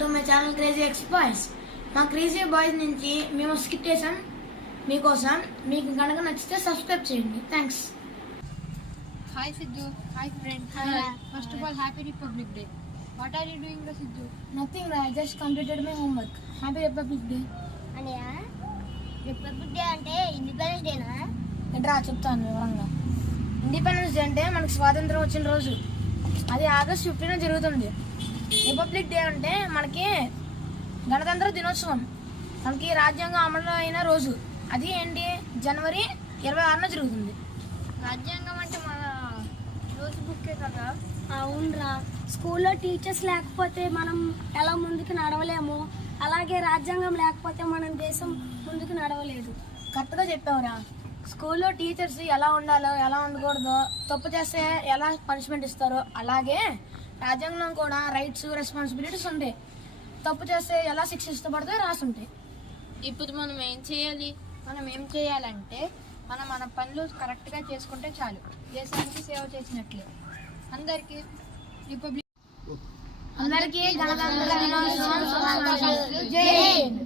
To my channel crazy X boys. మా crazy boys నుంచి మేము స్కిట్ చేసాం మీకోసం. మీకు కనుక నచ్చితే సబ్స్క్రైబ్ చేయండి. Thanks. Hi Siddhu. Hi friend. First of all happy Republic Day. What are you doing రా సిద్ధు? నథింగ్ రా, just completed my homework. Happy Republic Day. అనియా రిపబ్లిక్ డే అంటే ఇండిపెండెన్స్ డేనా? ఏంట్రా చెప్తాను వివరంగా. ఇండిపెండెన్స్ డే అంటే మనకు స్వాతంత్రం వచ్చిన రోజు. అది ఆగస్ట్ 15 జరుగుతుంది. రిపబ్లిక్ డే అంటే మనకి గణతంత్ర దినోత్సవం, మనకి రాజ్యాంగం అమలు అయిన రోజు. అది ఏంటి, జనవరి 26న జరుగుతుంది. రాజ్యాంగం అంటే మన రోజు బుక్కే కదా? అవునరా, స్కూల్లో టీచర్స్ లేకపోతే మనం ఎలా ముందుకు నడవలేము, అలాగే రాజ్యాంగం లేకపోతే మనం దేశం ముందుకు నడవలేదు. కరెక్ట్గా చెప్పావురా. స్కూల్లో టీచర్స్ ఎలా ఉండాలో ఎలా ఉండకూడదో, తప్పు చేస్తే ఎలా పనిష్మెంట్ ఇస్తారో, అలాగే రాజ్యాంగంలో కూడా రైట్స్ రెస్పాన్సిబిలిటీస్ ఉంటాయి. తప్పు చేస్తే ఎలా శిక్షిస్తపడితే రాసి ఉంటాయి. ఇప్పుడు మనం ఏం చేయాలి? మనం ఏం చేయాలంటే మన పనులు కరెక్ట్గా చేసుకుంటే చాలు, దేశానికి సేవ చేసినట్లే. అందరికీ గణతంత్ర దినోత్సవం శుభాకాంక్షలు. జై హింద్.